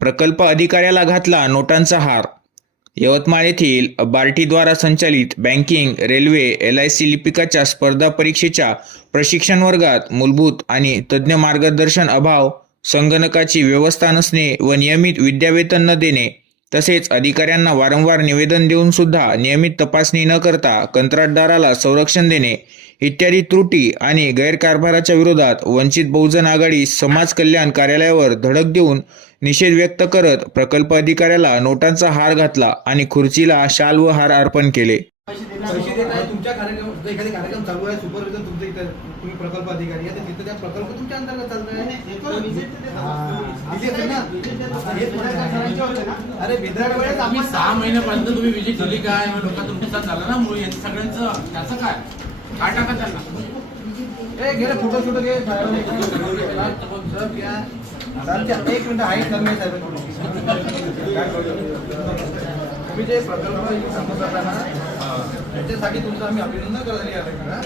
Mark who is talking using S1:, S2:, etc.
S1: प्रकल्प अधिकाऱ्याला घातला नोटांचा हार. यवतमाळ येथील बार्टीद्वारा संचालित banking railway L I C लिपिकाच्या स्पर्धा परीक्षेच्या प्रशिक्षण वर्गात मूलभूत आणि तज्ज्ञ मार्गदर्शन अभाव संगणकाची व्यवस्था नसणे व नियमित विद्यावेतन न देणे तसेच अधिकाऱ्यांना वारंवार निवेदन देऊन सुद्धा नियमित तपासणी न करता कंत्राटदाराला संरक्षण देणे इत्यादी त्रुटी आणि गैरकारभाराच्या विरोधात वंचित बहुजन आघाडी समाज कल्याण कार्यालयावर धडक देऊन निषेध व्यक्त करत प्रकल्प अधिकाऱ्याला नोटांचा हार घातला आणि खुर्चीला शाल व हार अर्पण केले.
S2: कार्यक्रम अरे बिदराड वेळेस
S3: आम्ही सहा महिन्यापर्यंत तुम्ही विजिट दिली काय? लोकांचं नुकसान झालं ना मुळे यांचं सगळ्यांचं? त्याचं काय? काय टाका त्यांना?
S2: रे, फोटो शूट घे. एक मिनिट हाईट कमी आहे साहेब तुम्ही जे प्रकल्प सांगत होता ना? त्याच्यासाठी तुमचं आम्ही अभिनंदन करायला आलोय. हा?